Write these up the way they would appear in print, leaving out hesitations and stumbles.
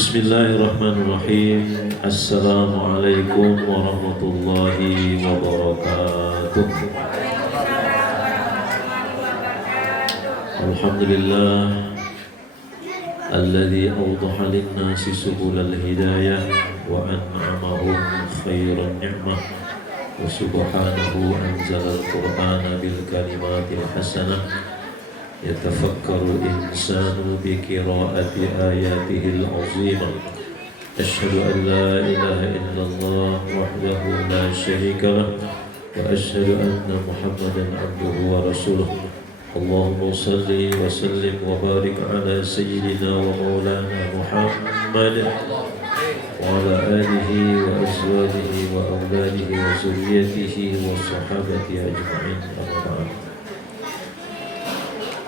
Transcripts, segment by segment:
Bismillahirrahmanirrahim. Assalamualaikum warahmatullahi wabarakatuh. Alhamdulillah alladzi awdaha lin-nasi subulal hidayah wa an'amahum khairan ni'mah wa subhanahu anzalal qur'ana bil kalimatil hasanah يتفكر الإنسان بقراءة آياته العظيمة أشهد أن لا إله إلا الله وحده لا شريك له وأشهد أن محمدا عبده ورسوله اللهم صل وسلم وبارك على سيدنا ومولانا محمد وعلى آله وأزواجه وأولاده وذريته وصحابته أجمعين أما بعد.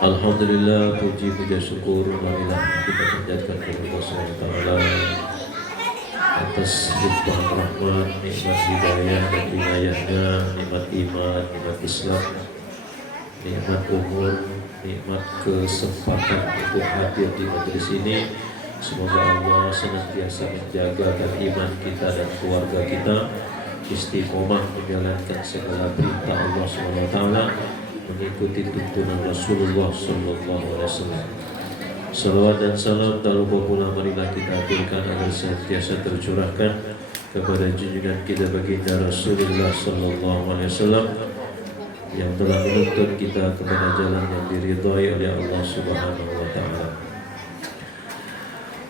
Alhamdulillah, puji puja syukur marilah kita panjatkan kepada Allah SWT atas limpahan rahmat, nikmat hidayah dan inayahnya, nikmat iman, nikmat Islam, nikmat umur, nikmat kesempatan untuk hadir di majelis ini. Semoga Allah senantiasa menjaga iman kita dan keluarga kita, istiqomah menjalankan segala perintah Allah SWT, mengikuti tuntunan Rasulullah Sallallahu Alaihi Wasallam. Salawat dan salam tak lupa pula marilah kita aturkan agar senantiasa tercurahkan kepada junjungan kita baginda Rasulullah Sallallahu Alaihi Wasallam yang telah menuntun kita kepada jalan yang diridhai oleh Allah Subhanahu Wa Taala.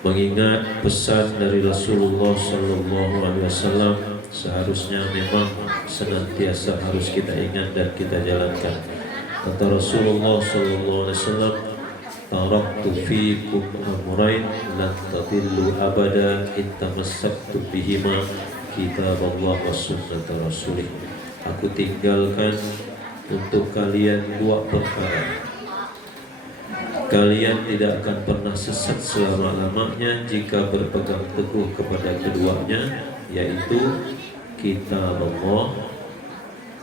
Mengingat pesan dari Rasulullah Sallallahu Alaihi Wasallam, seharusnya memang senantiasa harus kita ingat dan kita jalankan. Kata Rasulullah Sallallahu Alaihi Wasallam, taraktu fiikum amrayn lan tadillu abada in tamassaktum bihima kitaballah wa sunnata rasulih. Aku tinggalkan untuk kalian dua perkara. Kalian tidak akan pernah sesat selama-lamanya jika berpegang teguh kepada keduanya, yaitu kitab Allah,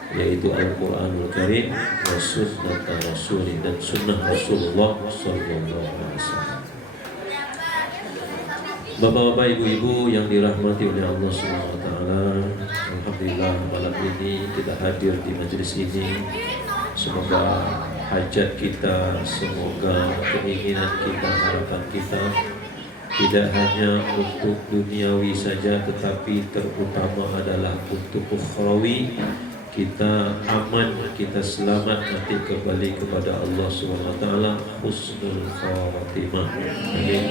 yaitu Al-Quranul Karim, wa sunnah Rasulih, dan sunnah Rasulullah Sallallahu Alaihi Wasallam. Bapak-bapak, ibu-ibu yang dirahmati oleh Allah Subhanahu Wa Taala, alhamdulillah malam ini kita hadir di majelis ini. Semoga hajat kita, semoga keinginan kita, harapan kita tidak hanya untuk duniawi saja, tetapi terutama adalah untuk ukhrawi. Kita aman, kita selamat nanti kembali kepada Allah Subhanahu Wa Taala, husnul khatimah. Amin.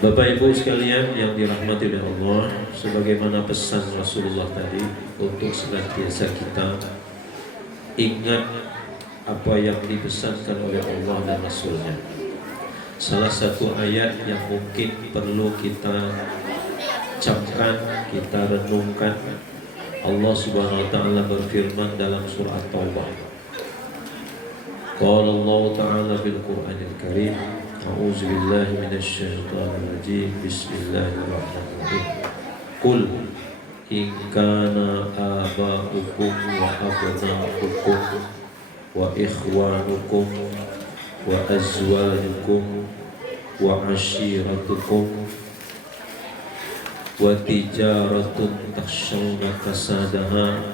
Bapak Ibu sekalian yang dirahmati oleh Allah, sebagaimana pesan Rasulullah tadi untuk senantiasa kita ingat apa yang dipesankan oleh Allah dan Rasulnya. Salah satu ayat yang mungkin perlu kita camkan, kita renungkan, Allah Subhanahu Wa Taala berfirman dalam surah At-Taubah. Qala Allah Taala bil Qur'anil Karim, a'udzu billahi minasy syaithanir rajim, bismillahirrahmanirrahim. Qul in kana aba'ukum wa abna'ukum wa ikhwanukum wa azwajukum wa ashiratukum wa tijaratun takhshawna kasadaha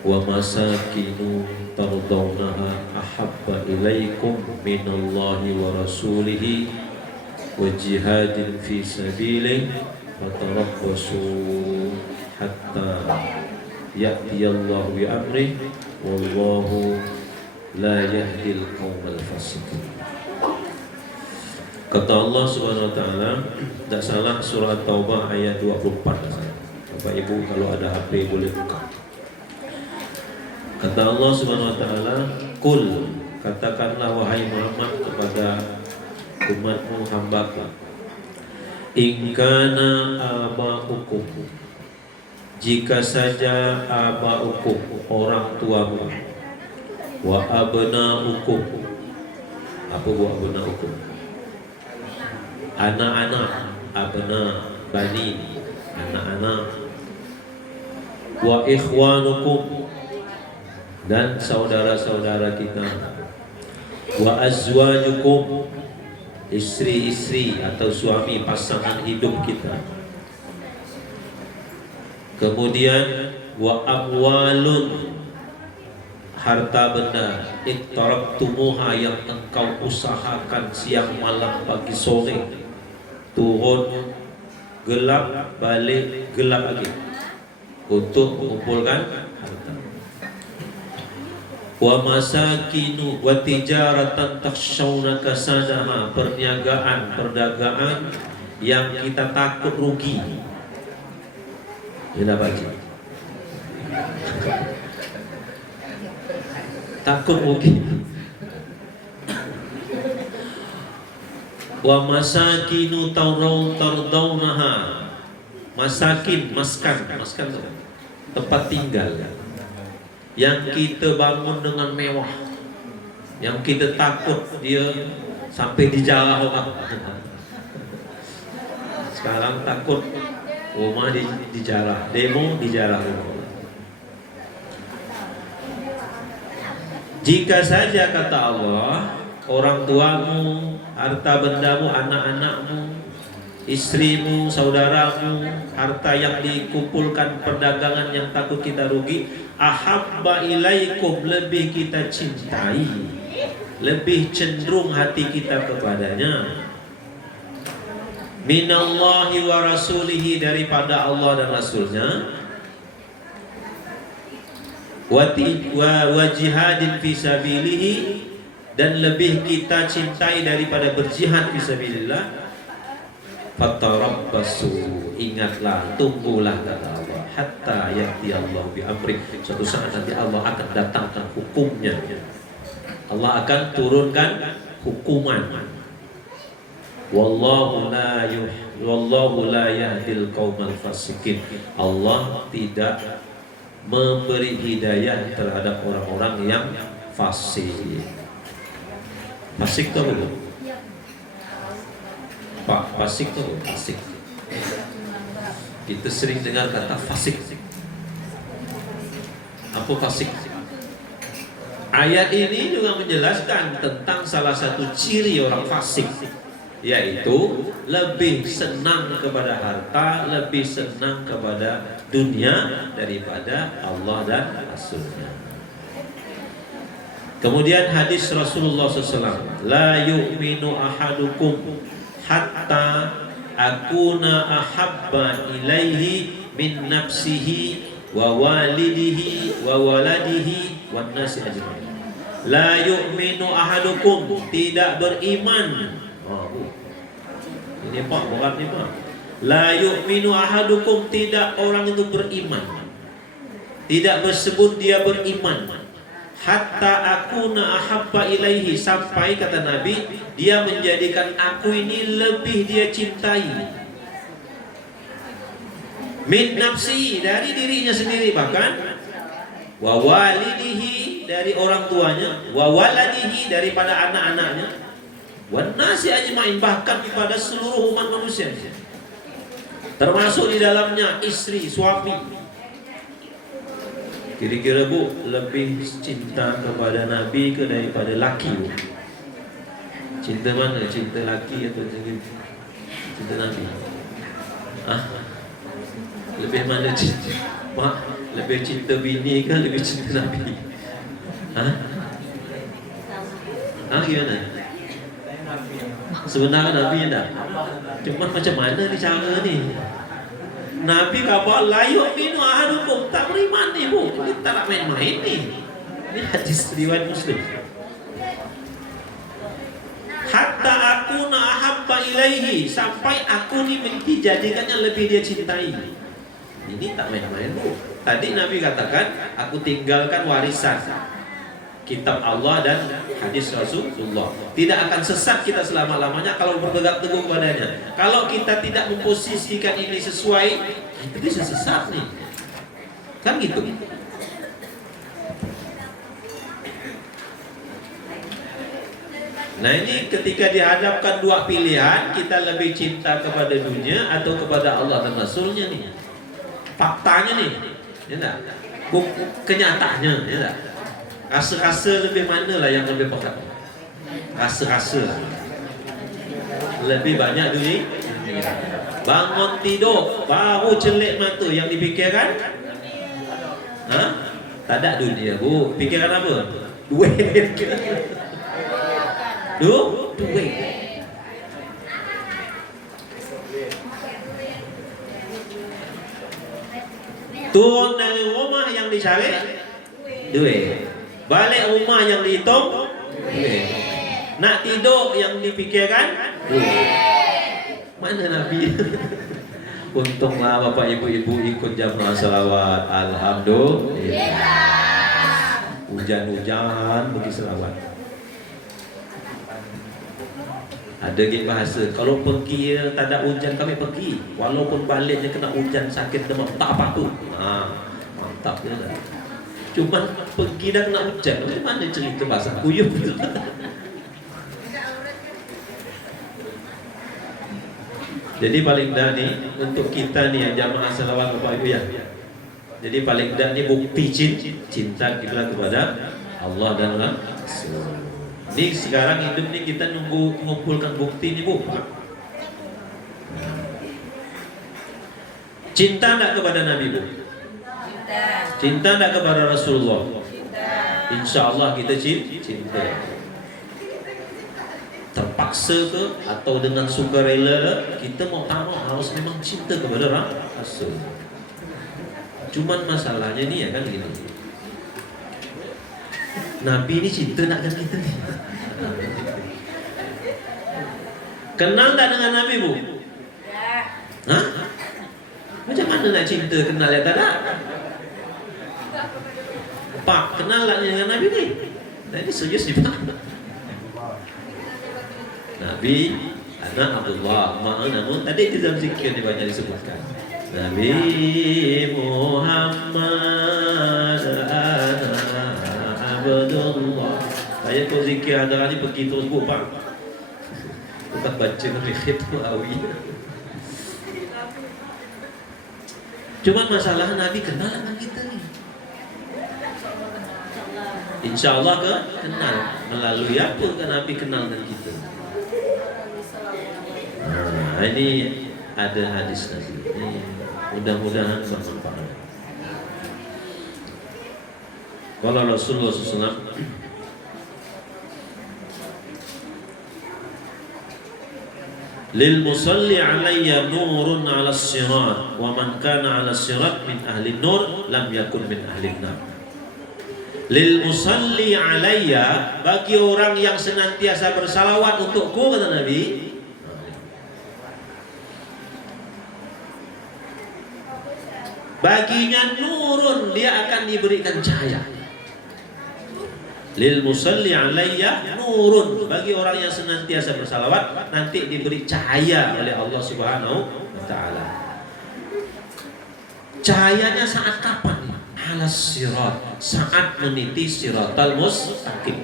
wa masakinu tardawnaha ahabba ilaikum minallahi wa rasulihi wa jihadin fi sabilihi fatarabbasu hatta ya'tiyallahu bi amrihi wallahu la yahdil qaumal fasiqin. Kata Allah Subhanahu Wa Taala, tidak salah, surah At-Taubah ayat 24. Bapak Ibu kalau ada HP boleh buka. Kata Allah Subhanahu Wa Taala, Qul, katakanlah wahai Muhammad kepada umatmu hambaku, in kana aba'ukum, jika saja aba'ukum orang tuamu, wa abna'ukum, apa buat abna'ukum? Anak-anak, abna, bani, anak-anak, wa ikhwanukum, dan saudara-saudara kita, wa azwajukum, istri-istri atau suami pasangan hidup kita. Kemudian wa amwalun, harta benda, iqtarabtumuha, yang engkau usahakan siang malam pagi sore, turun gelap balik gelap lagi untuk mengumpulkan harta. Wa masakinu wa tijaratan takhshawna kasadaha, perniagaan, perdagangan yang kita takut rugi. Kita baca. Takut rugi. Wa masakinu tardawnaha, masakin, maskan itu tempat tinggal yang kita bangun dengan mewah, yang kita takut dia sampai dijarah orang. Sekarang takut rumah dijarah, demo dijarah rumah. Jika saja kata Allah, orang tuamu, harta bendamu, anak-anakmu, istrimu, saudaramu, harta yang dikumpulkan, perdagangan yang takut kita rugi, ahabba ilaikum, lebih kita cintai, lebih cenderung hati kita kepadanya, minallahi wa rasulihi, daripada Allah dan Rasulnya, wa jihadin fisabilihi, dan lebih kita cintai daripada berjihad fisabilillah. Fatarabbasu, ingatlah, tunggulah kata Allah, hatta ya'ti Allah bi amri, suatu saat nanti Allah akan datangkan hukumnya, Allah akan turunkan hukuman. Wallahu la yahdil qaumal fasikin, Allah tidak memberi hidayah terhadap orang-orang yang fasik. Fasik itu apa? Pak, fasik itu fasik. Kita sering dengar kata fasik. Apa fasik? Ayat ini juga menjelaskan tentang salah satu ciri orang fasik, yaitu lebih senang kepada harta, lebih senang kepada dunia daripada Allah dan Rasulnya. Kemudian hadis Rasulullah SAW, la yu'minu ahadukum hatta akuna ahabba ilaihi min nafsihi wa walidihi wa waladihi wan nasi ajma'in. La yu'minu ahadukum, tidak beriman. Ini Pak, bukan ini Pak. La yu'minu ahadukum, tidak orang itu beriman, tidak bersebut dia beriman, hatta akuna ahabba ilaihi, sampai kata Nabi, dia menjadikan aku ini lebih dia cintai, min nafsi, dari dirinya sendiri, bahkan wa walidihi, dari orang tuanya, wa waladihi, daripada anak-anaknya, wan nasi ajmain, bahkan kepada seluruh umat manusia, termasuk di dalamnya istri, suami. Kira-kira Bu, lebih cinta kepada Nabi ke daripada laki Bu? Cinta mana? Cinta laki atau cinta Nabi? Lebih mana cinta? Mak, lebih cinta bini ke lebih cinta Nabi? Gimana? Sebenarnya Nabi enggak. Cuma macam mana ni cara ni? Nabi kata la yu'minu ahadukum, tak beriman ni Bu. Kita tak main-main ni. Ini hadis riwayat Muslim. Hatta akuna ahabba ilaihi, sampai aku ni dijadikannya lebih dia cintai. Ini tak main-main Bu. Tadi Nabi katakan, aku tinggalkan warisan, kitab Allah dan hadis Rasulullah. Tidak akan sesat kita selama-lamanya kalau berpegang teguh kepadanya. Kalau kita tidak memposisikan ini sesuai, itu bisa sesat nih. Kan gitu. Nah ini ketika dihadapkan dua pilihan, kita lebih cinta kepada dunia atau kepada Allah dan Rasulnya nih. Faktanya nih, ya enggak? Kenyataannya, ya enggak? Rasa-rasa lebih mana lah yang lebih pekat? rasa-rasa. Lebih banyak duit. Bangun tidur baru celik mata yang dipikirkan. Tak ada dunia bu. Pikiran apa? Duit. Duit. Turun dari rumah yang dicari duit. Balik rumah yang dihitung duit. Nak tidur yang dipikirkan duit. Mana Nabi? Untunglah bapak ibu-ibu ikut jamaah selawat. Alhamdulillah. Hujan-hujan pergi selawat. Ada gig bahasa, kalau pergi tak ada hujan kami pergi. Walaupun baliknya kena hujan sakit demam tak apa-apa. Mantap ya dah. Cuma pergi dah kena hujan. Macam mana cerita bahasa kuyup? Jadi paling dah ni untuk kita ni yang jamaah selawat Bapak Ibu ya. Jadi paling dah ni bukti cinta kita kepada Allah dan Rasul. Ni sekarang hidup ni kita nunggu mengumpulkan bukti ni bu. Cinta tak kepada Nabi bu? Cinta tak kepada Rasulullah? Insya Allah kita cinta. Terpaksa ke atau dengan sukarela, kita mau tak mau harus memang cinta kepada Rasul. Cuman masalahnya ni ya kan gitu. Nabi ni cinta nak dengan kita ni. Kenal tak dengan Nabi bu? Macam mana nak cinta kenal ya tak ada? Pak kenal tak dengan Nabi ni? Ini serius ni Pak. Nabi anak Abdullah, namun tadi di dalam zikir ni banyak disebutkan. Nabi Muhammad anak Abdullah. Saya kau zikir ada ni pergi terus buat. Bukan baca Nabi itu awi. Cuma masalah Nabi kenal dengan kita ni. Insya Allah ke kenal melalui apa kan Nabi kenal dengan kita. Ini ada hadis Nabi. Ini mudah-mudahan bermanfaat. Kalau Rasulullah SAW lil musalli alayya nurun ala sirat wa man kana ala sirat min ahli nur lam yakun min ahli nar. Lil musalli alayya, bagi orang yang senantiasa bersalawat untukku kata Nabi, baginya nurun, dia akan diberikan cahaya. Lil musalli alayya nurun, bagi orang yang senantiasa bersalawat nanti diberi cahaya oleh Allah Subhanahu wa taala. Cahayanya saat kapan? Alas sirat, saat meniti siratal mustaqim.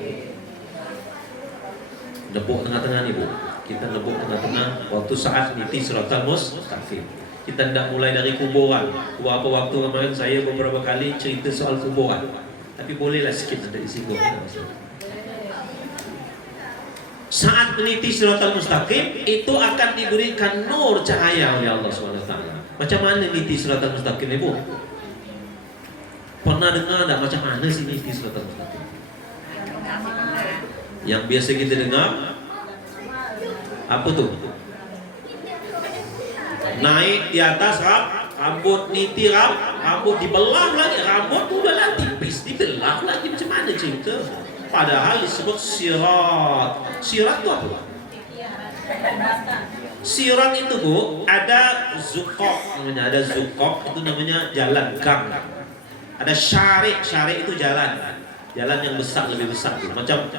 Nebuk tengah-tengah nih bu, kita nebuk tengah-tengah waktu saat meniti siratal mustaqim. Kita tidak mulai dari kuburan. Beberapa waktu kemarin saya beberapa kali cerita soal kuburan, tapi bolehlah sikit dari sini. Saat meniti siratal mustaqim itu akan diberikan nur cahaya oleh Allah SWT. Macam mana meniti siratal mustaqim ibu? Pernah dengar tak macam mana sih meniti siratal mustaqim? Yang biasa kita dengar apa tuh? Naik di atas rambut niti rambut dibelah lagi, rambut udah lah tipis dibelah lagi, macam mana cerita? Padahal disebut sirat. Sirat itu apa? Sirat itu bu, ada zukok namanya, ada zukok itu namanya jalan gang. Ada syarik itu jalan yang besar, lebih besar gitu. Macam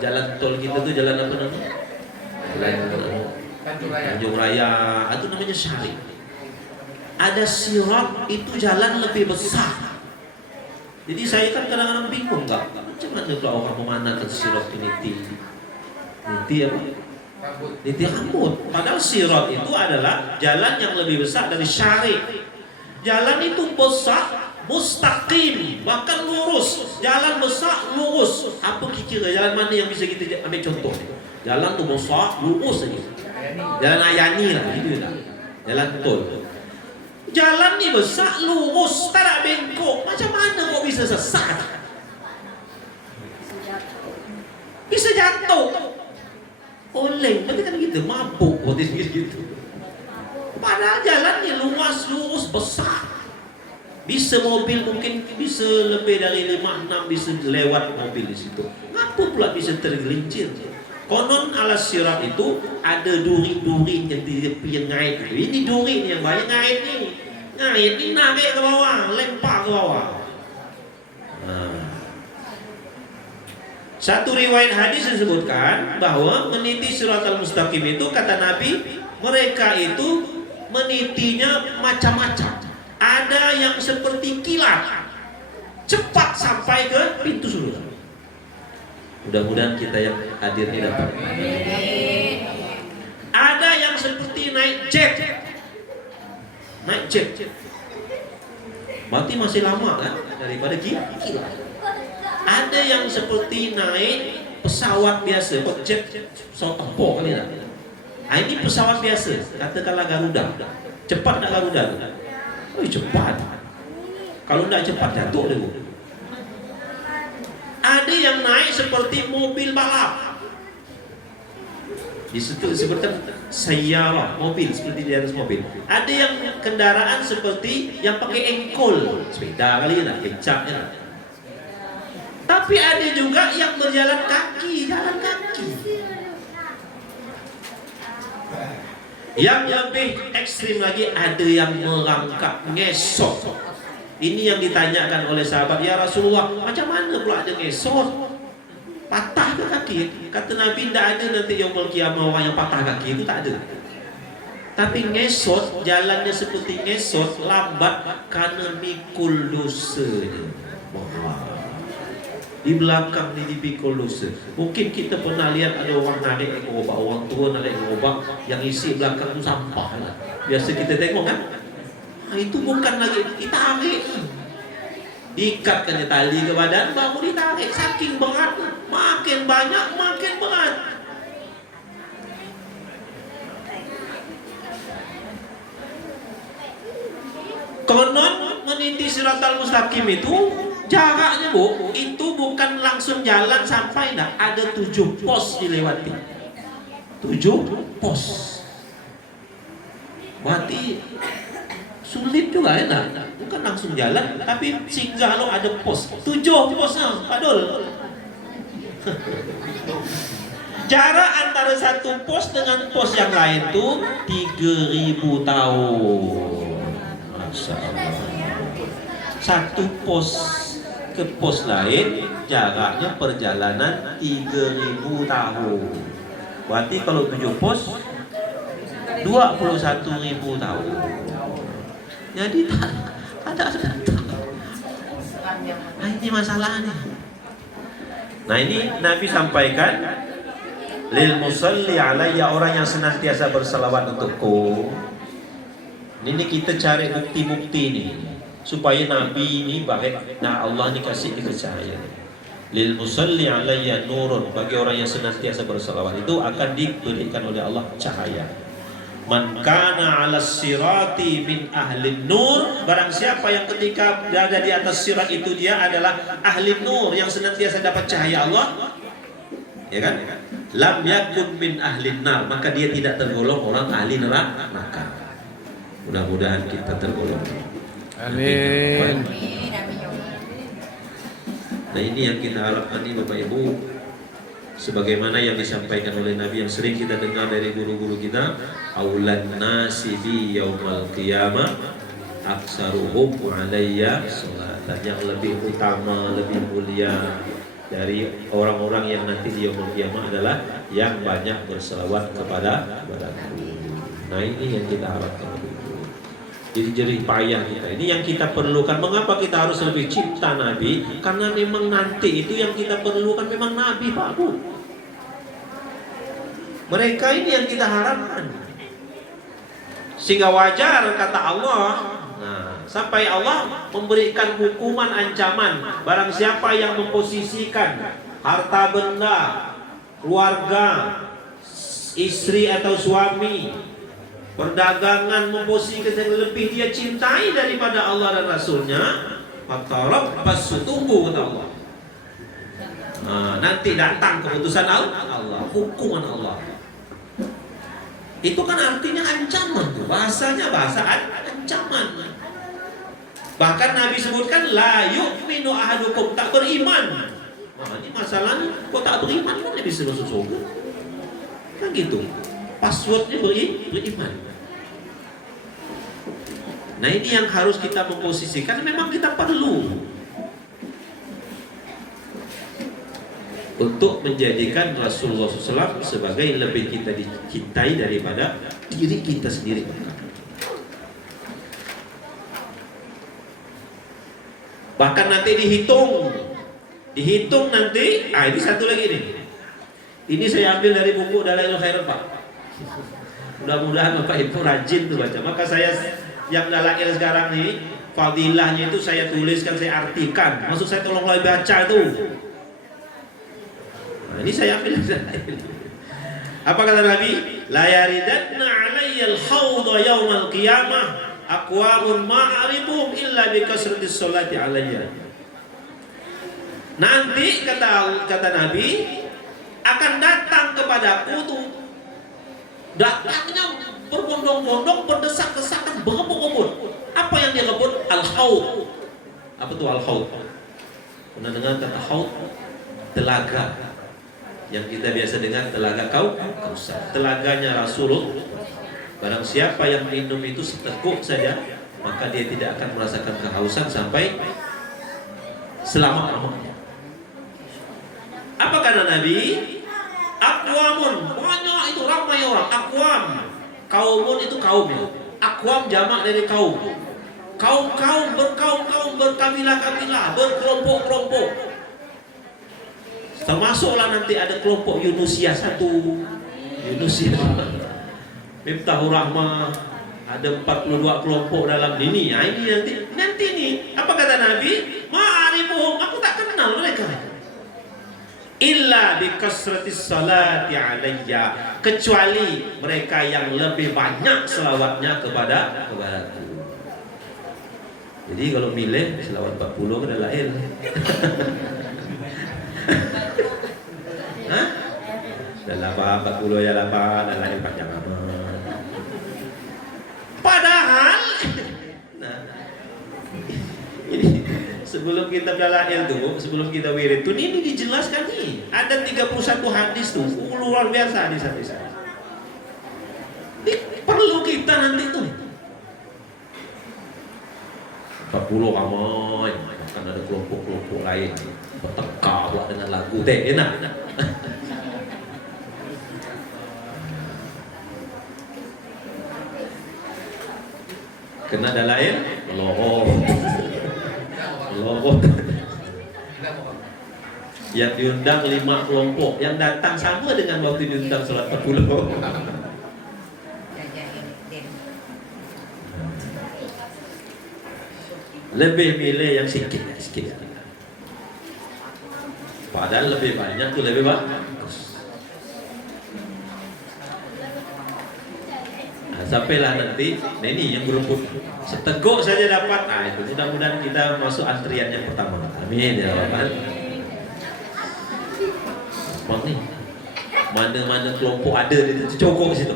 jalan tol kita tuh jalan apa namanya? Tanjung Raya, itu namanya syarik. Ada sirat itu jalan lebih besar. Jadi saya kan kadang-kadang bingung nggak, macam mana kalau orang memandangkan sirat ini niti apa? Niti rambut. Padahal sirat itu adalah jalan yang lebih besar dari syarik. Jalan itu besar, mustaqim, bahkan lurus, jalan besar lurus. Apa kira jalan mana yang bisa kita ambil contoh? Jalan tu besar lurus saja. Jalan Ayani lah, gitu lah. Jalan tol. Jalan ni besar lurus, tak ada bengkok. Macam mana kok bisa sesat? Bisa jatuh. Oleh, berarti kan kita mabuk waktu gitu. Padahal jalannya luas, lurus, besar. Bisa mobil mungkin bisa lebih dari 5-6 bisa lewat mobil di situ. Ngapa pula bisa tergelincir? Konon ala sirat itu ada duri-duri yang ngait. Ini duri yang banyak ngait ni. Ngait ni narik ke bawah, lempar ke bawah. Satu riwayat hadis disebutkan bahwa meniti siratal mustaqim itu, kata Nabi, mereka itu menitinya macam-macam. Ada yang seperti kilat, cepat sampai ke pintu surga. Mudah-mudahan kita yang hadir ini dapat. Ada yang seperti naik jet. Berarti masih lama kan daripada kilat. Ada yang seperti naik pesawat biasa, jet pesawat tempur kali tak? Ini pesawat biasa, katakanlah Garuda. Cepat tak Garuda? Oh, cepat. Kalau tidak cepat jatuh dia. Ada yang naik seperti mobil balap. Di situ seperti sayyarah, mobil seperti di atas mobil. Ada yang kendaraan seperti yang pakai engkol, sepeda kali tak, becaknya tak. Tapi ada juga yang berjalan kaki, jalan kaki. Yang lebih ekstrim lagi, ada yang merangkak ngesot. Ini yang ditanyakan oleh sahabat, ya Rasulullah, macam mana pula ada ngesot? Patah ke kaki? Kata Nabi, tidak ada nanti yaumul qiyamah orang yang patah kaki, itu tak ada. Tapi ngesot, jalannya seperti ngesot, lambat karena mikul dosanya. Di belakang ni dipikul dosa. Mungkin kita pernah lihat ada orang naik gerobak, orang tua naik gerobak yang isi belakang tu sampah lah. Biasa kita tengok kan? Itu bukan lagi ditarik. Diikatkan tali ke badan baru ditarik. Saking berat, makin banyak makin berat. Konon meniti siratal mustaqim itu jaraknya itu bukan langsung jalan sampai dah. Ada 7 pos dilewati. 7 pos. Berarti sulit juga enak. Bukan langsung jalan, tapi singgah lo ada pos. 7 posnya, Pak Dul. Jarak antara satu pos dengan pos yang lain tuh 3000 tahun. Masya Allah. Satu pos ke pos lain jaraknya perjalanan 3000 tahun. Berarti kalau 7 pos 21.000 tahun. Jadi tak ada. Nah, ini masalahnya. Nah, ini Nabi sampaikan, lil musalli alayya, orang yang senantiasa bersalawat untukku. Ini kita cari bukti-bukti ini supaya Nabi ini baik. Nah, Allah ini kasih kita cahaya. Lil musalli alayya nurun, bagi orang yang senantiasa bersalawat itu akan diberikan oleh Allah cahaya. Man kana 'alas sirati min ahli nur, barang siapa yang ketika berada di atas sirat itu dia adalah ahli nur, yang senantiasa dapat cahaya Allah, ya kan? Lam yakun min ahli nar, maka dia tidak tergolong orang ahli neraka. Mudah-mudahan kita tergolong. Amin. Nah, ini yang kita harapkan nih Bapak Ibu, sebagaimana yang disampaikan oleh Nabi yang sering kita dengar dari guru-guru kita, aulan nasi bi yaumal qiyamah aksaruhum alayya salatan, yang lebih utama, lebih mulia dari orang-orang yang nanti di yaumul qiyamah adalah yang banyak berselawat kepadaku. Nah, ini yang kita harapkan. Jadi jerih payah kita. Ini yang kita perlukan. Mengapa kita harus lebih cinta Nabi? Karena memang nanti itu yang kita perlukan memang Nabi, Pak Bu. Mereka ini yang kita harapkan. Sehingga wajar kata Allah. Nah, sampai Allah memberikan hukuman ancaman. Barang siapa yang memposisikan harta benda, keluarga, istri atau suami, perdagangan, memposisikan yang lebih dia cintai daripada Allah dan Rasulnya, maka Rabbas tunggu kata Allah. Nanti datang keputusan Allah, hukuman Allah. Itu kan artinya ancaman tuh, bahasanya bahasa ancaman. Bahkan Nabi sebutkan la yu'minu ahadukum, tak beriman. Ini masalahnya, kok tak beriman kan bisa masuk surga? Kan gitu. Passwordnya beriman. Nah ini yang harus kita memposisikan, memang kita perlu untuk menjadikan Rasulullah SAW sebagai lebih kita dicintai daripada diri kita sendiri. Bahkan nanti dihitung nanti. Ini satu lagi nih. Ini saya ambil dari buku Dalailul Khairat, Pak. Mudah-mudahan Bapak Ibu rajin tuh baca. Maka saya yang Dalail sekarang nih, fadilahnya itu saya tuliskan, saya artikan. Maksud saya tolonglah baca itu. Ini saya ambil. Apa kata Nabi? La yaridanna 'alayyal haudha yaumal qiyamah aqwamun ma'aribuhum illa bi kasratis sholati 'alayya. Nanti kata Nabi, akan datang kepadaku tuh, datangnya berbondong-bondong, berdesak-desakan, berebut-rebut. Apa yang dia rebut? Al-haud. Apa tuh al-haud? Pernah dengar kata haud? Telaga. Yang kita biasa dengar telaga Kausar, telaganya Rasulullah. Barang siapa yang minum itu seteguk saja, maka dia tidak akan merasakan kehausan sampai selama-lamanya. Apa kata Nabi? Aqwamun, banyak itu, ramai orang. Aqwam, kaumun itu kaum ya. Aqwam jamak dari kaum. Kaum-kaum, berkaum-kaum, berkabilah-kabilah, berkelompok-kelompok. Termasuklah nanti ada kelompok Yunusia 1, Yunusia 2, Miftahur Rahmah, ada 42 kelompok dalam ini. Ini nanti nih. Apa kata Nabi? Ma'arifuhum, aku tak kenal mereka. Illa bi kasratis salati alayya, kecuali mereka yang lebih banyak selawatnya kepada aku. Jadi kalau milih selawat 40 kan lain. Hah? Dan 40 ya 8, dan lain panjang amat. Padahal ini sebelum kita dalail tuh, sebelum kita wirid tuh, ini dijelaskan nih. Ada 31 hadis tuh, luar biasa hadis-hadis. Perlu kita nanti tuh 40 amoy, akan ada kelompok-kelompok lain bertengkar pula dengan lagu teh enak. Kena dalail loh. Yang diundang 5 kelompok, yang datang sama dengan waktu diundang salat 40. Lebih milih yang sikit. Padahal lebih banyak tuh lebih bagus. Sampailah nanti, nah ini yang berebut seteguk saja dapat. Nah itu mudah-mudahan kita masuk antrian yang pertama. Amin ya Rabbal. Bang nih, mana-mana kelompok ada di cokok situ.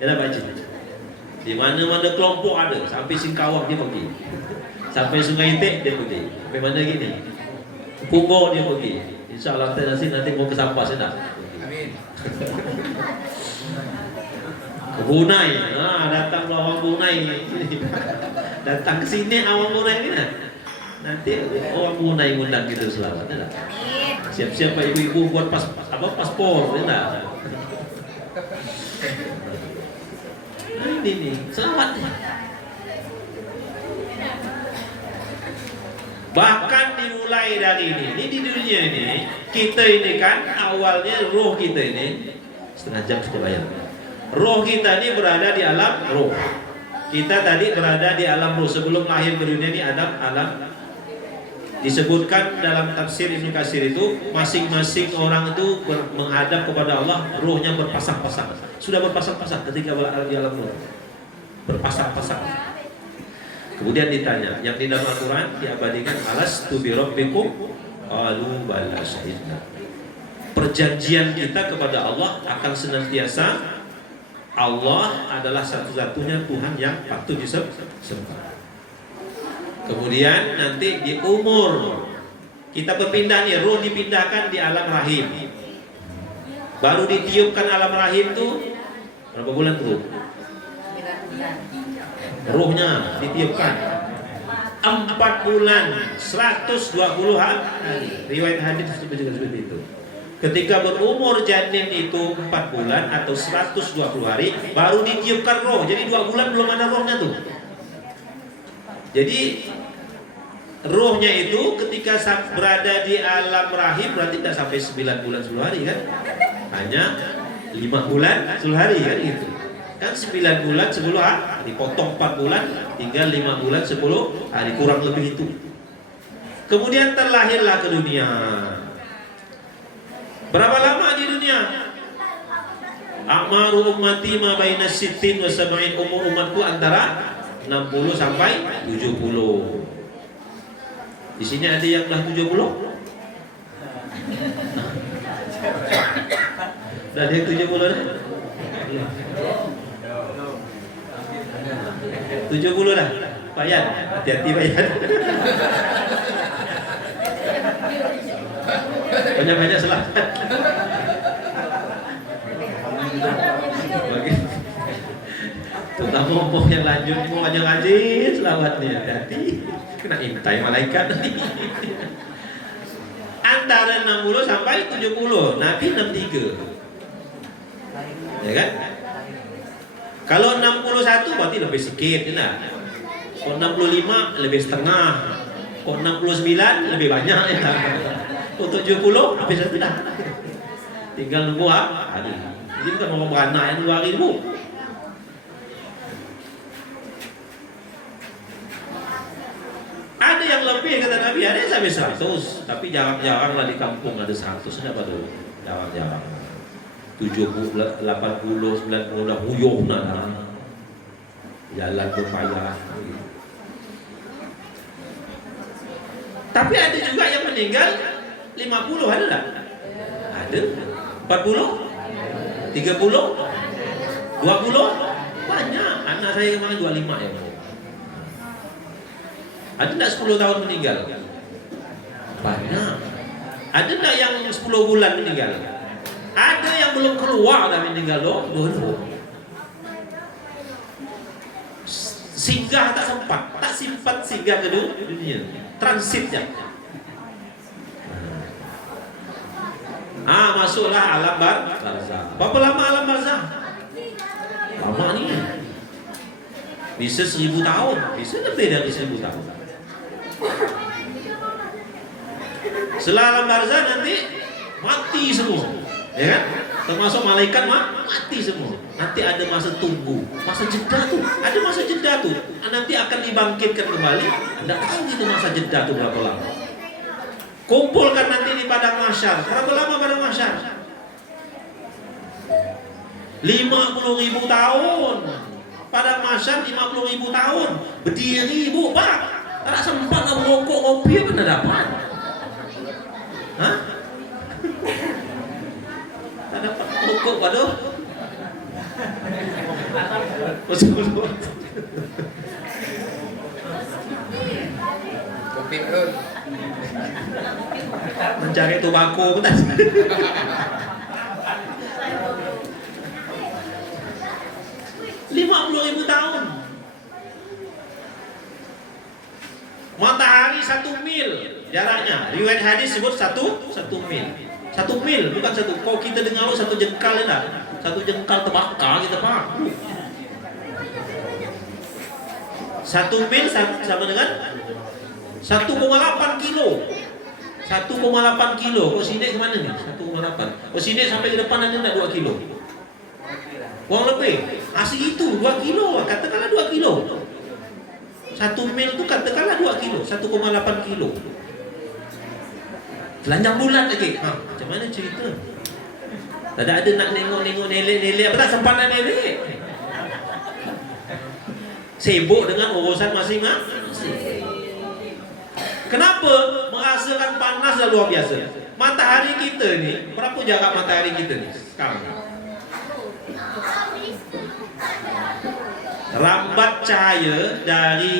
Ya baca. Di mana-mana kelompok ada, sampai Singkawang dia pergi, sampai Sungai Itik dia pergi, sampai mana gini, Punggol dia pergi. Insya Allah nanti mau ke Sampah saya. Amin. Bunai, datang awang Bunai, datang ke sini awang Bunai ini nah. Nanti awang Bunai ngundang gitu selamatnya lah. Siap-siap Pak ibu-ibu buat paspor, ya nah. Ini nih, selamat. Bahkan dimulai dari ini di dunia ini, kita ini kan awalnya roh kita ini setengah jam sudah bayar. Roh kita ini berada di alam roh. Kita tadi berada di alam ruh. Sebelum lahir ke dunia ini Adam alam. Disebutkan dalam tafsir Ibnu Katsir itu masing-masing orang itu menghadap kepada Allah, ruhnya berpasang-pasang. Sudah berpasang-pasang ketika berada di alam ruh. Berpasang-pasang. Kemudian ditanya, yang di dalam Al-Qur'an diabadikan alastu bi rabbikum qalu bala syahidna. Perjanjian kita kepada Allah akan senantiasa Allah adalah satu-satunya Tuhan yang patut disembah. Kemudian nanti di umur kita berpindah nih, ruh dipindahkan di alam rahim. Baru ditiupkan alam rahim tuh berapa bulan tuh? Ruhnya ditiupkan 4 bulan 120 hari. Riwayat hadis juga seperti itu. Ketika berumur janin itu 4 bulan atau 120 hari baru ditiupkan roh. Jadi 2 bulan belum ada rohnya tuh. Jadi rohnya itu ketika berada di alam rahim berarti tidak sampai 9 bulan 10 hari kan? Hanya 5 bulan 10 hari kan gitu. Kan 9 bulan 10 hari dipotong 4 bulan tinggal 5 bulan 10 hari kurang lebih itu. Kemudian terlahirlah ke dunia. Berapa lama di dunia? A'maru ummati ma baina sittin wa sab'in, umur umatku antara 60 sampai 70. Di sini ada yang dah 70? Dah ada yang 70 dah? 70 dah? Bayan, hati-hati bayan. Banyak-banyak selamat. Terutama mau yang lanjut, mau ngaji selawat nih, hati-hati. Kena intai malaikat nanti. Antara 60 sampai 70, Nabi 63. Ya kan? Kalau 61 berarti lebih sedikit, ya. Kalau 65 lebih setengah. Kalau 69 lebih banyak ya. Untuk 70 habis itu dah. Tinggal nunggu hari. Ini bukan mau beranak yang 2 hari dulu. Ada yang lebih kata Nabi, ada yang sampai 100. Tapi jarang-jarang lah di kampung ada 100. Kenapa tuh? Jarang-jarang. 70, 80, 90 dah huyuh nah. Jalan berpayah. Tapi ada juga yang meninggal 50, ada tak? Ada. 40? 30? 20? Banyak. Anak saya kemarin 25 ya. Ada tak 10 tahun meninggal? Banyak. Ada tak yang 10 bulan meninggal? Ada yang belum keluar dah meninggal dulu. Singgah tak sempat singgah ke dunia. Transitnya. Masuklah alam barzah. Berapa lama alam barzah? Lama ni. Bisa 1000 tahun, bisa lebih dari 1000 tahun. Setelah alam barzah nanti mati semua, ya kan? Termasuk malaikat mati semua. Nanti ada masa tunggu, masa jeda tuh. Ada masa jeda tuh. Nanti akan dibangkitkan kembali. Anda tahu itu masa jeda tuh berapa lama? Kumpulkan nanti di padang mahsyar. Berapa lama padang mahsyar? 50.000 tahun. Padang mahsyar 50.000 tahun. Berdiri bu, pak. Tak sempat nak merokok kopi apa nak dapat? Hah? Tak dapat merokok pada? Kopi pun. Mencari tobacco pun tak. 50.000 tahun. Matahari 1 mil jaraknya. Riwayat hadis sebut 1 mil. 1 mil bukan 1. Kalau kita dengar 1 jengkal ya, 1 jengkal terbakar kita pak. 1 mil sama dengan 1,8 kilo. 1,8 kilo. Kok sini kemana nih? 1,8. Kok sini sampai ke depan ada 2 kilo. Kurang lebih. Asli itu 2 kilo, katakanlah 2 kilo. 1 mil itu katakanlah 2 kilo, 1,8 kilo. Telanjang bulat lagi. Macam mana cerita? Tak ada nak nengok-nengok nelek-nelek, apa tak sempat nak nelek. Sibuk dengan urusan masing-masing. Kenapa? Merasakan panas dah luar biasa. Matahari kita ni, berapa jarak matahari kita ni sekarang? Rambat cahaya dari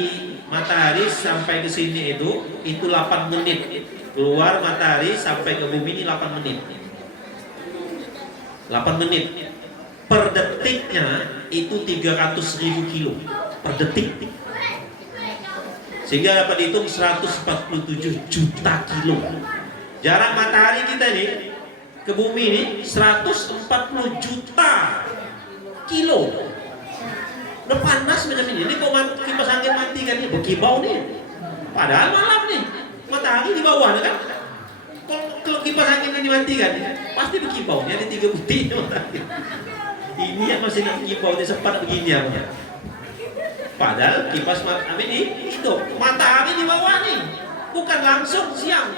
matahari sampai ke sini itu 8 menit. Keluar matahari sampai ke bumi ini 8 menit. 8 menit. Per detiknya itu 300.000 kilo per detik. Sehingga dapat dihitung 147 juta kilo. Jarak matahari kita ni ke bumi ini 140 juta kilo. Udah panas macam ini. Ini kok kipas angin mati kan ni, berkibau ni. Padahal malam ni matahari di bawah kan. Kalau kipas angin ini matikan, pasti berkibau. Ini ada 3 putih. Ini yang masih nak berkibau, dia sempat begini apa? Padahal kipas angin ini hidup. Matahari di bawah ni, bukan langsung siang.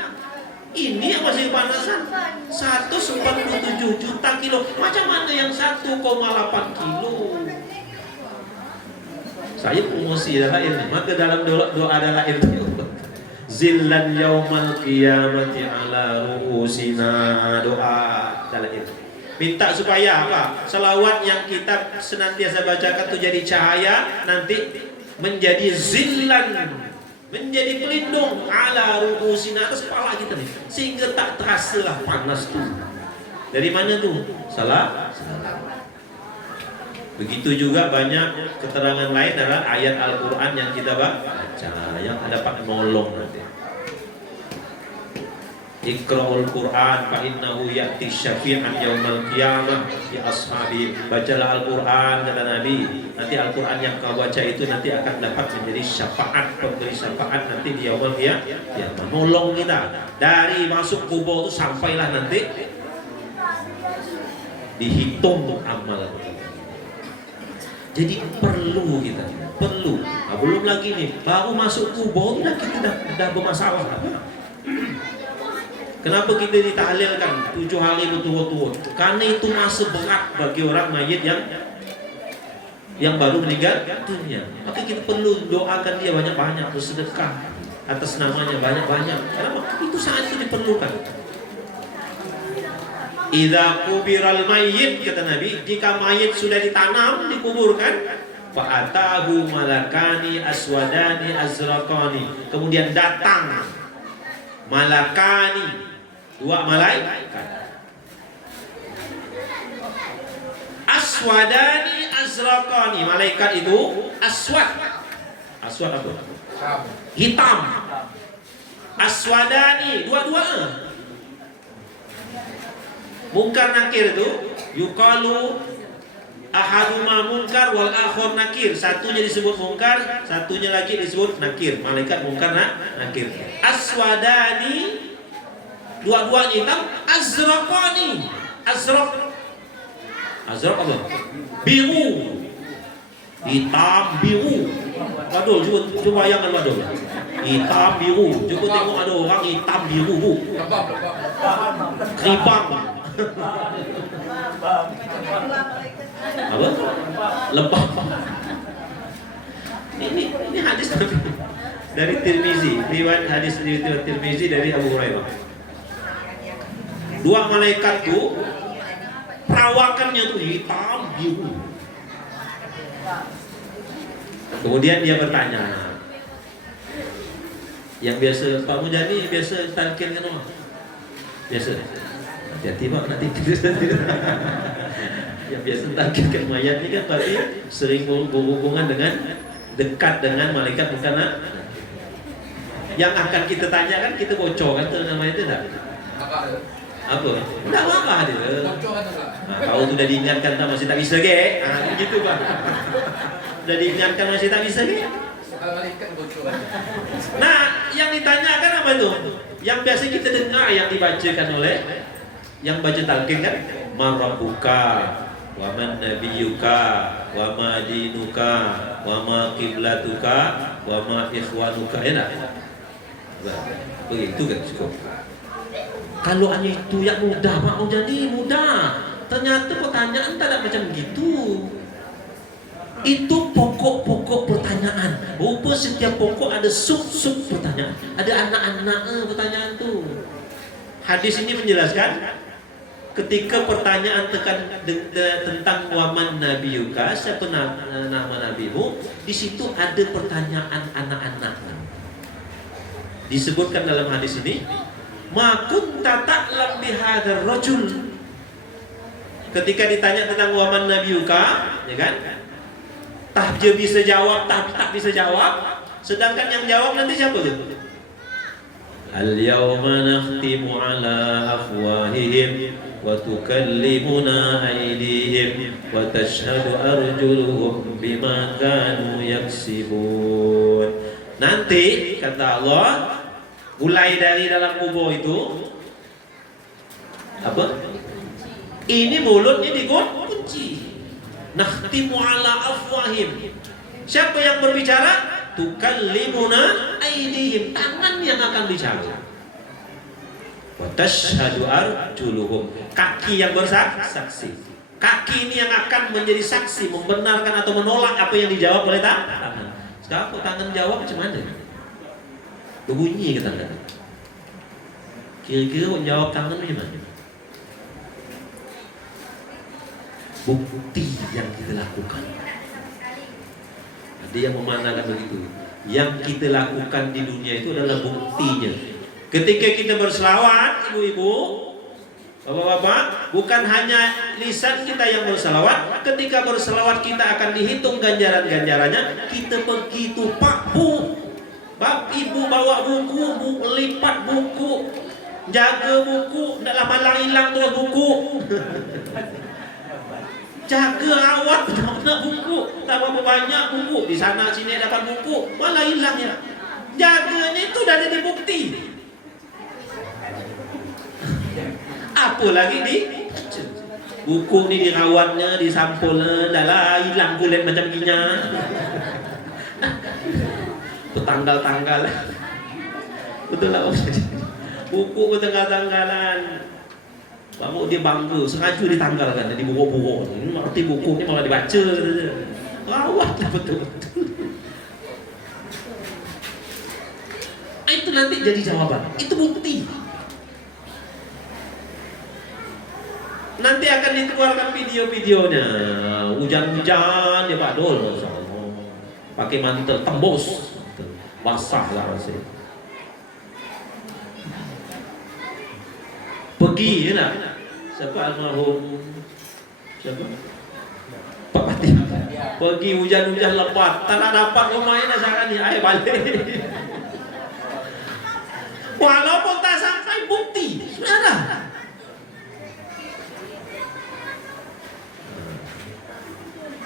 Ini yang masih kepanasan 147 juta kilo. Macam mana yang 1,8 kilo? Saya promosi dah lain ni. Maka dalam doa ada lain zillan yaumal qiyamati ala ru'usina, doa dalam itu. Minta supaya apa? Selawat yang kita senantiasa bacakan itu jadi cahaya, nanti menjadi zillan, menjadi pelindung ala ru'usina, atas kepala kita nih, sehingga tak terasalah panas tuh. Dari mana tuh? Salah. Begitu juga banyak keterangan lain adalah ayat Al-Quran yang kita baca, yang dapat menolong nanti. Iqra'ul Quran fa innahu ya'ti syafi'an yaumal qiyamah ya ashabi. Bacalah Al-Quran kata Nabi. Nanti Al-Quran yang kau baca itu nanti akan dapat menjadi syafaat, pemberi syafaat nanti di yaumul qiyamah. Menolong kita dari masuk kubur itu sampailah nanti dihitung amal. Jadi perlu kita, perlu. Nah, belum lagi nih, baru masuk kubur kita dah bermasalah. Kenapa kita ditahlilkan 7 hari berturut-turut? Karena itu masa berat bagi orang mayit yang baru meninggal dunia. Maka kita perlu doakan dia banyak-banyak, bersedekah atas namanya banyak-banyak. Kenapa? Itu saat itu diperlukan. Idza kubiral mayyit, kata Nabi, jika mayit sudah ditanam, dikuburkan, fa'atahu malakani aswadani azraqani, kemudian datang malakani, 2 malaikat, aswadani azraqani, malaikat itu aswad. Aswad apa? Hitam. Aswadani, dua-dua. Munkar nakir itu yuqalu ahaduma munkar wal akhar nakir. Satunya disebut munkar, satunya lagi disebut nakir. Malaikat munkar nakir. Aswadani, dua-duanya hitam. Azraqani, azraq apa? Biru. Hitam biru. Waduh, coba bayangkan waduh. Hitam biru. Coba tengok ada orang hitam biru bu. Keribang. Apa? Lebah. Ini hadis dari Tirmizi, riwayat hadis dari Tirmizi dari Abu Hurairah. 2 malaikat tuh perawakannya tuh hitam biru. Kemudian dia bertanya, yang biasa Pak Mujani biasa talqin kan apa? Biasa. Hati-hati Pak, nanti yang biasa talqinkan mayat ini kan berarti sering berhubungan dengan dekat dengan malaikat bukan? Yang akan kita tanyakan, kita bocorkan tuh nama itu enggak? Apa? Enggak apa-apa dia. Nah, kalau sudah diingatkan masih tak bisa ke? Gitu Pak. Sudah diingatkan masih tak bisa ke? Nah, yang ditanyakan apa itu? Yang biasa kita dengar yang dibacakan oleh yang baca talqin kan, man rabbuka wa man nabiyyuka wa ma dinuka, wa ma qiblatuka, wa ma ikhwanuka. Enak. Begitu kan cukup. Kalau hanya itu yang mudah, mau jadi mudah. Ternyata pertanyaan tak macam gitu. Itu pokok-pokok pertanyaan. Rupa setiap pokok ada sub-sub pertanyaan. Ada anak-anak pertanyaan tu. Hadis ini menjelaskan ketika pertanyaan tentang waman nabiyuka, siapa nama nabimu, di situ ada pertanyaan anak-anak. Disebutkan dalam hadis ini, ma kunta ta'lam bihadzal rajul. Ketika ditanya tentang waman nabiyuka, ya kan? Tak bisa jawab, tak bisa jawab. Sedangkan yang jawab nanti siapa tu? Al-yawma nakhtimu ala afwahihim wa tukallimuna aydihim wa tashhadu arjuluhum bima kanu yaksibun. Nanti kata Allah, mulai dari dalam kubur itu apa? Ini mulutnya dikunci. Nakhtimu ala afwahim. Siapa yang berbicara? Tukallimuna aydihim, tangan yang akan bicara. Wa tashhadu arjuluhum, kaki yang bersaksi. Kaki ini yang akan menjadi saksi, membenarkan atau menolak apa yang dijawab oleh tangan. Sekarang tangan jawab macam mana? Berbunyi ke tangan? Kira-kira menjawab tangan macam mana? Bukti yang kita lakukan. Ada yang memandangkan begitu. Yang kita lakukan di dunia itu adalah buktinya. Ketika kita berselawat, ibu-ibu, bapak-bapak, bukan hanya lisan kita yang berselawat. Ketika berselawat kita akan dihitung ganjaran-ganjarannya. Kita pergi tupak bu, bab ibu bawa buku, lipat buku, jaga buku, tak lama hilang terus buku. Jaga awak nak buku, tak berapa banyak buku, di sana sini dapat buku, malah hilang ya. Jaganya itu dah jadi bukti. Apa lagi di buku ni dirawatnya, disampulnya, dah lah hilang kulit macam ginya. Bertanggal-tanggal. Betul lah. Buku bertanggal-tanggalan. Baru dia bangga, sengaja ditanggalkan, jadi buruk-buruk. Ini arti buku ni malah dibaca. Rawatlah betul-betul. Itu nanti jadi jawaban. Itu bukti. Nanti akan dikeluarkan video-videonya. Hujan-hujan dia Pak Dol. Pakai mantel tembus. Basah lah rasanya. Pergi ya nak. Siapa almarhum? Siapa? Pak Patih. Pergi hujan-hujan lebat, tak nak dapat rumahnya sekarang ni, air balik. Walaupun tak sampai bukti, sudah dah.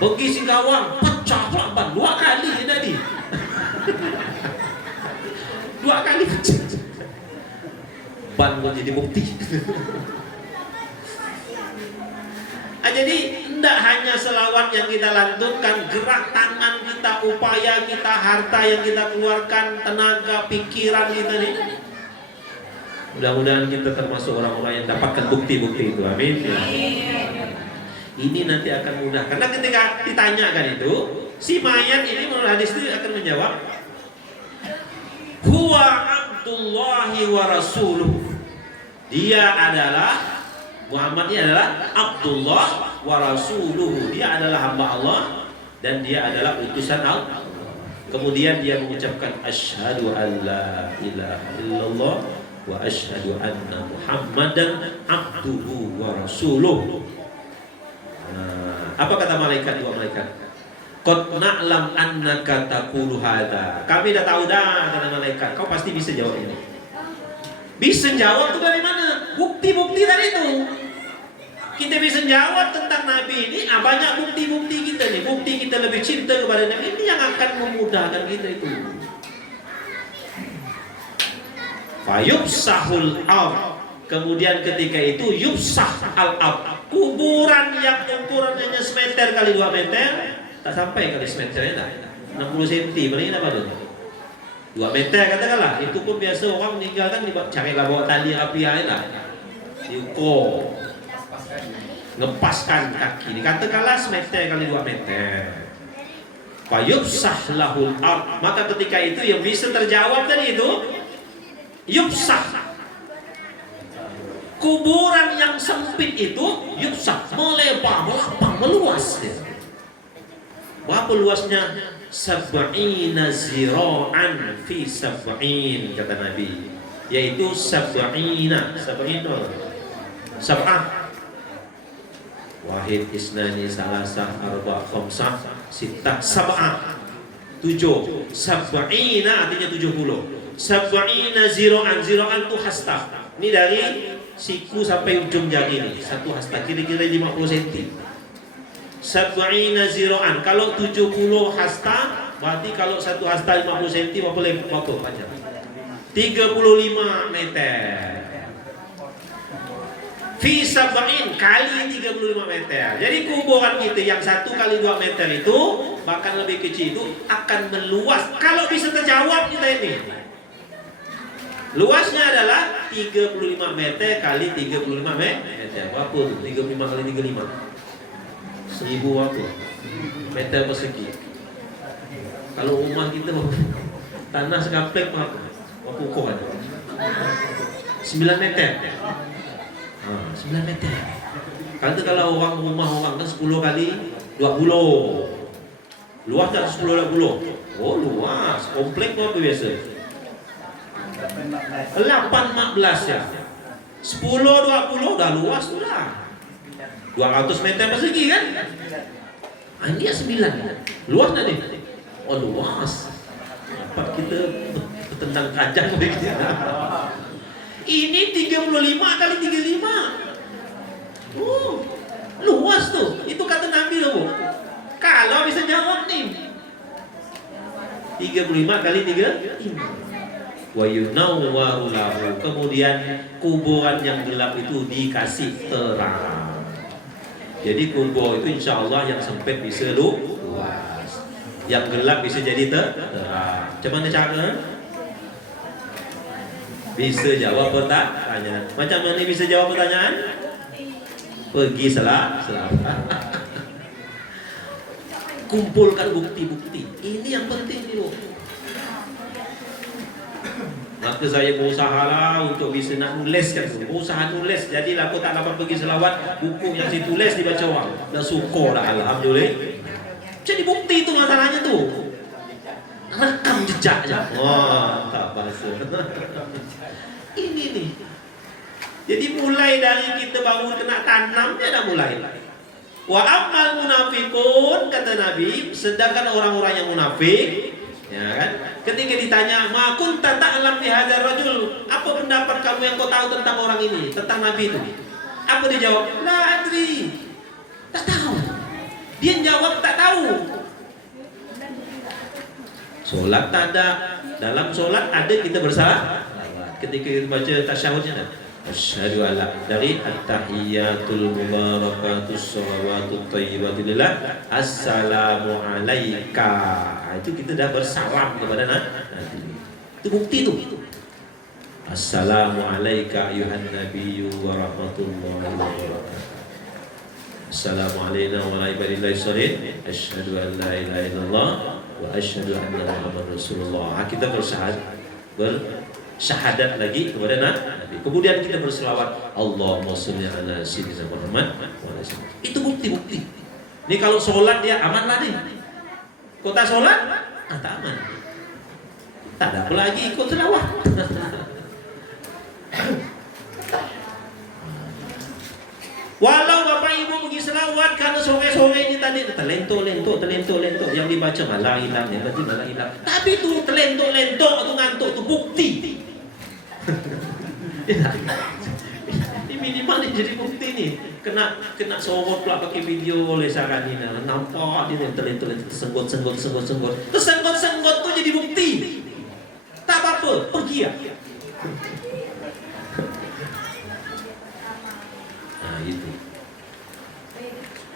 Pergi Singkawang, pecah pula ban 2 kali tadi. 2 kali pecah. Ban pun jadi bukti. Jadi tidak hanya selawat yang kita lantunkan, gerak tangan kita, upaya kita, harta yang kita keluarkan, tenaga, pikiran kita nih. Mudah-mudahan kita termasuk orang-orang yang dapatkan bukti-bukti itu. Amin. Ini nanti akan mudah. Karena ketika ditanyakan itu, si mayat ini menurut hadis itu akan menjawab, huwa Abdullahi wa rasuluh. Dia adalah Muhammad ini adalah Abdullah wa rasuluhu. Dia adalah hamba Allah dan dia adalah utusan Allah. Kemudian dia mengucapkan asyhadu an la ilaha illallah wa asyhadu anna Muhammadan abduhu wa rasuluh. Apa kata malaikat, dua malaikat? Qad na'lam annaka taqulu hadza. Kami dah tahu dah, kata malaikat. Kau pasti bisa jawab ini. Bisa jawab itu dari mana? Bukti-bukti tadi itu. Kita bisa jawab tentang Nabi ini. Banyak bukti-bukti kita nih. Bukti kita lebih cinta kepada Nabi. Ini yang akan memudahkan kita itu. Fayubsahul ard. Kemudian ketika itu yubsah al-ard. Kuburan yang ukurannya semeter kali 2 meter Tak sampai kali semeternya tak. 60 cm paling apa tuh? 2 meter katakanlah. Itu pun biasa orang meninggal kan carilah bawa tali rapi aja tak. Diukur, ngepaskan kaki. Dikatakanlah semeter kali 2 meter. Fayubsah lahul ard. Maka ketika itu yang bisa terjawab tadi itu yubsah. Kuburan yang sempit itu yubsah, melebar, melapang, meluas. Berapa luasnya? Sab'ina zira'an fi sab'in, kata Nabi. Yaitu sab'ina. Sab'ah. Wahid, isnani, salasah, arba', khamsah, sittah, sab'ah. 7. Sab'ina artinya 70. Sab'ina zira'an. Zira'an itu hasta. Ini dari siku sampai ujung jari ini. Satu hasta, kira-kira 50 cm. Sab'ina zira'an. Kalau 70 hasta, berarti kalau satu hasta 50 cm, berapa panjang? 35 meter. Fi sab'in kali 35 meter. Jadi kuburan kita yang 1 kali 2 meter itu, bahkan lebih kecil itu akan meluas. Kalau bisa terjawab kita ini. Luasnya adalah 35 meter kali 35 meter. Berapa tuh? 35 kali 35. 1000 apa? Meter persegi. Kalau rumah kita tanah sekaplek berapa? Berapa ukuran? 9 meter. 9 meter. Kalau orang rumah orang kan 10 kali 20. Luas tak 10 20? Oh luas. Komplek berapa biasa? 8-14 ya. 10-20 udah luas sudah. 200 meter persegi kan? Ini 9. Luas tak nih? Oh luas. Dapat kita tendang kacang begitu. Ini 35 kali 35. Luas tuh. Itu kata Nabi loh. Kalau bisa jawab nih. 35 kali 35. Wa yunawwaru lahu. Kemudian kuburan yang gelap itu dikasih terang. Jadi kubur itu insya Allah yang sempit bisa luas, yang gelap bisa jadi terang. Macam mana cara? Bisa jawab pertanyaan. Macam mana bisa jawab pertanyaan? Pergi selatan. Kumpulkan bukti-bukti. Ini yang penting dulu. Maka saya berusaha lah untuk bisa nak nulis kan. Berusaha nulis. Jadilah aku tak dapat pergi selawat. Buku yang saya tulis dibaca orang. Dah syukur lah alhamdulillah. Jadi bukti itu masalahnya tu. Rekam jejaknya. Wah, tak bahasa. Ini nih. Jadi mulai dari kita baru kena tanam dia dah mulai. Wa amal munafiqun, kata Nabi, sedangkan orang-orang yang munafik, ya kan? Ketika ditanya, "Ma kunta ta'lam fi hadzal rajul?" Apa pendapat kamu yang kau tahu tentang orang ini, tentang Nabi itu? Apa dia jawab? La adri. Tak tahu. Dia jawab tak tahu. Solat tak ada. Dalam solat ada kita bersalah. Ketika kita baca tasyahudnya ada. Asyhadu alla dari at-tahiyyatul mubarakatus shalawatut thayyibatu lillah. Assalamu alayka. Itu kita dah bersalam kepada Nabi. Itu bukti tu. Assalamu alayka ayuhan nabiyyu wa rahmatullahi wa barakatuh. Assalamu alayna wa ala ibadillahi sholihin. Asyhadu an la ilaha illallah wa asyhadu anna muhammadar rasulullah. Kita bersyahadat lagi kepada Nabi. Kemudian kita berselawat Allahumma sholli ala sayyidina Muhammad. Itu bukti-bukti. Ini kalau sholat dia aman lah nih. Kota sholat, tak aman. Tak ada apa lagi ikut selawat. Walau bapak ibu pergi selawat, kalau sore-sore ini tadi terlentuk yang dibaca malah hilang, yang berarti malah hilang. Tapi tu terlentuk tu ngantuk tu bukti. Ini minimal ni jadi bukti ni. Kena sorot pula pakai video oleh Sarani. Nampak dia terlentuk tersenggot. Tersenggot tu jadi bukti. Tak apa-apa, pergi ya. Nah itu.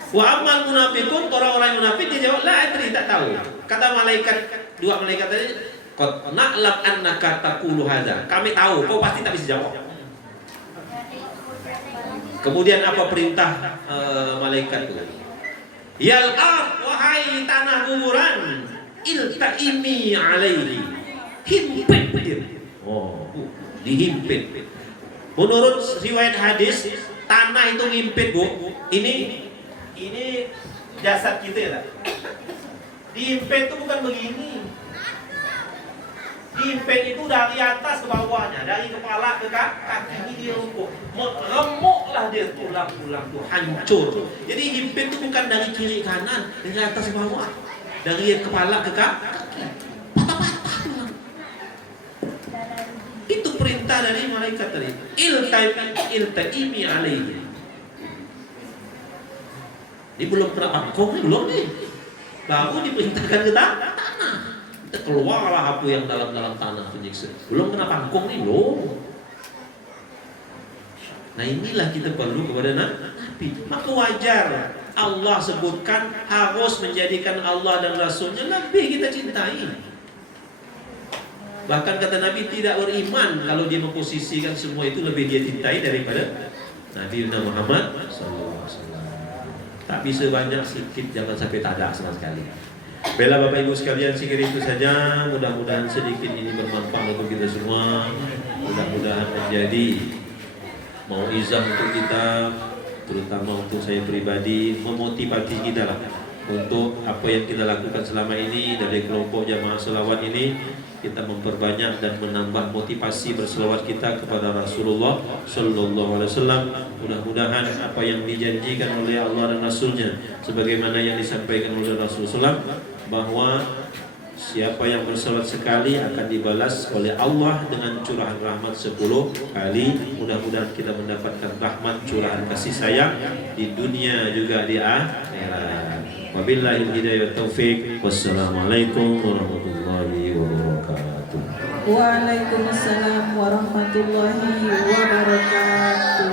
Wa amal munafiqun, orang-orang munafik dia jawab la adri, tak tahu. Kata malaikat, dua malaikat tadi, qad na'lam annaka taqulu hadza. Kami tahu kau pasti tak bisa jawab. Kemudian apa perintah malaikat itu? Yal ard, wahai tanah kuburan, iltaimi alaihi. Himpit dia. Oh, dihimpit. Menurut riwayat hadis, tanah itu ngimpit, Bu. Ini jasad kita ya. Dihimpit itu bukan begini. Dihimpit itu dari atas ke bawahnya, dari kepala ke kaki ini dia lumpuh. Remuklah dia, tulang-tulang tuh hancur. Jadi himpit itu bukan dari kiri kanan, dari atas ke bawah, dari kepala ke kaki. Patah-patah tulang. Itu perintah dari malaikat tadi. Iltaimi alaihi. Ini belum kena pangkong, belum nih. Baru diperintahkan ke tanah. Kita keluarlah apa yang dalam tanah penyiksa. Belum kena pangkong nih, belum. Nah inilah kita perlu kepada Nabi. Maka wajar Allah sebutkan harus menjadikan Allah dan Rasulnya lebih kita cintai. Bahkan kata Nabi tidak beriman kalau dia memposisikan semua itu lebih dia cintai daripada Nabi Muhammad SAW. Tak bisa banyak, sedikit, jangan sampai tak ada sama sekali. Bela Bapak Ibu sekalian, sekira itu saja. Mudah-mudahan sedikit ini bermanfaat untuk kita semua. Mudah-mudahan menjadi mauizah untuk kita, terutama untuk saya pribadi, memotivasi kita lah untuk apa yang kita lakukan selama ini dari kelompok jamaah selawat ini. Kita memperbanyak dan menambah motivasi berselawat kita kepada Rasulullah Sallallahu Alaihi Wasallam. Mudah-mudahan apa yang dijanjikan oleh Allah dan Rasulnya, sebagaimana yang disampaikan oleh Rasulullah, bahwa siapa yang berselawat sekali akan dibalas oleh Allah dengan curahan rahmat 10 kali. Mudah-mudahan kita mendapatkan rahmat curahan kasih sayang di dunia juga di akhirat. Wabillahi hidayah taufik. Wassalamualaikum warahmatullahi wabarakatuh. Waalaikumsalam warahmatullahi wabarakatuh.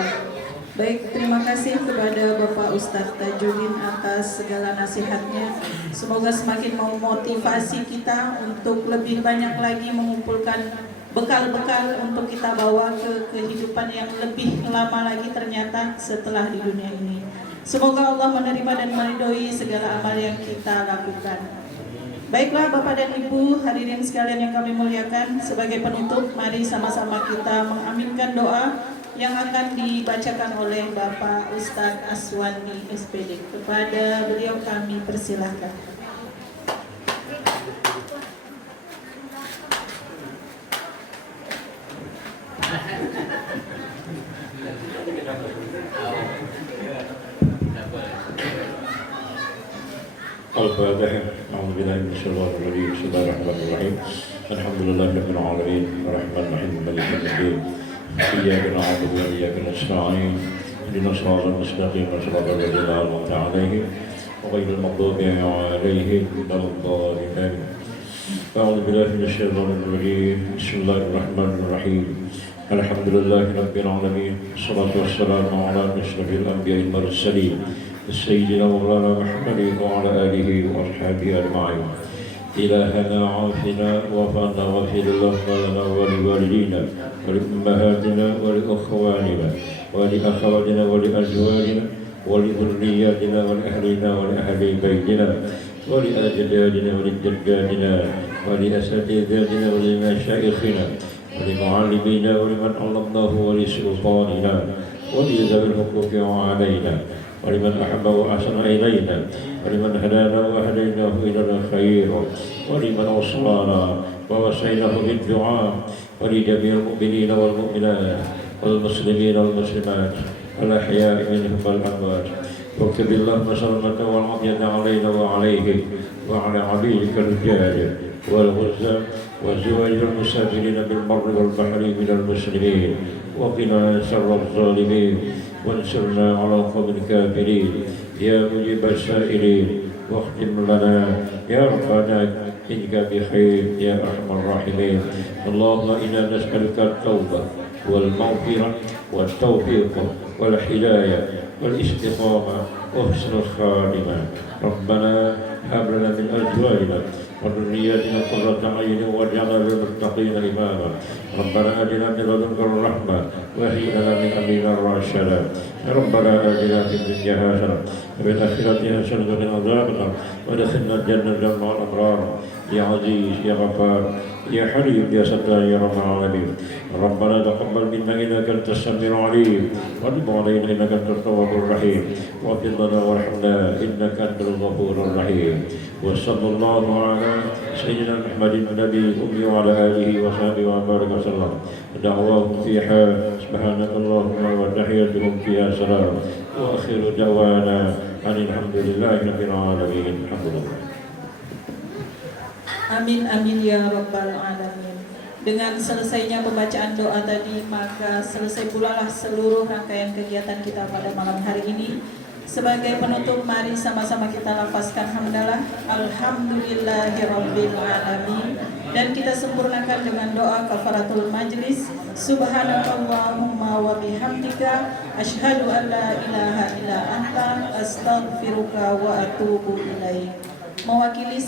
Baik, terima kasih kepada Bapak Ustadz Tajuddin atas segala nasihatnya. Semoga semakin memotivasi kita untuk lebih banyak lagi mengumpulkan bekal-bekal untuk kita bawa ke kehidupan yang lebih lama lagi ternyata setelah di dunia ini. Semoga Allah menerima dan meridhoi segala amal yang kita lakukan. Baiklah Bapak dan Ibu hadirin sekalian yang kami muliakan, sebagai penutup mari sama-sama kita mengaminkan doa yang akan dibacakan oleh Bapak Ustadz Aswandi SPD. Kepada beliau kami persilahkan. Al-Fatihah. A'udzubillahi minasyaitonir rajim. Bismillahirrahmanirrahim. Alhamdulillahirabbil alamin. Arrahmanir rahim. Maliki yaumiddin. Iyyaka na'budu wa iyyaka nasta'in. Ihdinas siratal mustaqim. Siratal ladzina an'amta 'alaihim ghairil maghdubi 'alaihim waladdallin. A'udzubillahi minasyaitonir rajim. Bismillahirrahmanirrahim. Alhamdulillahirabbil alamin. Wassalatu wassalamu 'ala asyrafil anbiya'i wal mursalin. سيدنا مولانا محمد وعلى آله وأصحابه أجمعين. إلهنا عافنا وفعنا واغفر اللهم لنا ولوالدينا ولأمهاتنا ولأخواننا ولأخواتنا ولأزواجنا ولذرياتنا ولأهلنا ولأهل بيتنا ولأجدادنا ولجداتنا ولأساتذتنا ولمشايخنا ولمعلمينا ولمن علمناه ولسلطاننا ولذوي الحقوق علينا ولمن أحب وأحسن إلينا ولمن هدانا وهديناه إلى الخير ولمن أوصانا ووصيناه بالدعاء ولجميع المؤمنين والمؤمنات والمسلمين والمسلمات الأحياء منهم والأموات. واكتب اللهم سلامة والعافية علينا وعليه وعلى عبيدك الرجال والغزاة وزواج المسافرين بالبر والبحر من المسلمين. وقنا شر الظالمين وانصرنا على القوم الكافرين يا مجيب السائلين. واختم لنا يا ربنا إنك بخير يا أرحم الراحمين. اللهم إنا نسألك التوبة والمغفرة والتوفيق والهداية والاستقامة وحسن الخاتمة. ربنا هب لنا من أزواجنا وذرياتنا قرة أعين واجعلنا للمتقين إماما. ربنا آتنا من لدنك الرحمة وهيئ لنا من أمرنا رشدا. ربنا آتنا في الدنيا حسنة وفي الآخرة حسنة وقنا عذاب النار وادخلنا الجنة مع الأبرار. يا عزيز يا غفار يا حليم يا ستار يا رب العالمين. ربنا تقبل منا إنك أنت السميع العليم وتب علينا إنك أنت التواب الرحيم واغفر لنا وارحمنا إنك أنت الغفور الرحيم. وصلى الله على سيدنا محمد النبي الأمي وعلى آله وصحبه وبارك وسلم. دعواهم فيها سبحانك اللهم وتحيتهم فيها سلام وآخر دعوانا أن الحمد لله رب العالمين. الحمد لله. Amin amin ya rabbal alamin. Dengan selesainya pembacaan doa tadi, maka selesai pula lah seluruh rangkaian kegiatan kita pada malam hari ini. Sebagai penutup, mari sama-sama kita lafazkan hamdalah alhamdulillahirabbil alamin, dan kita sempurnakan dengan doa kafaratul majlis. Subhanakallahumma wa bihamdika asyhadu an la ilaha illa anta astaghfiruka wa atubu ilaik. Mewakili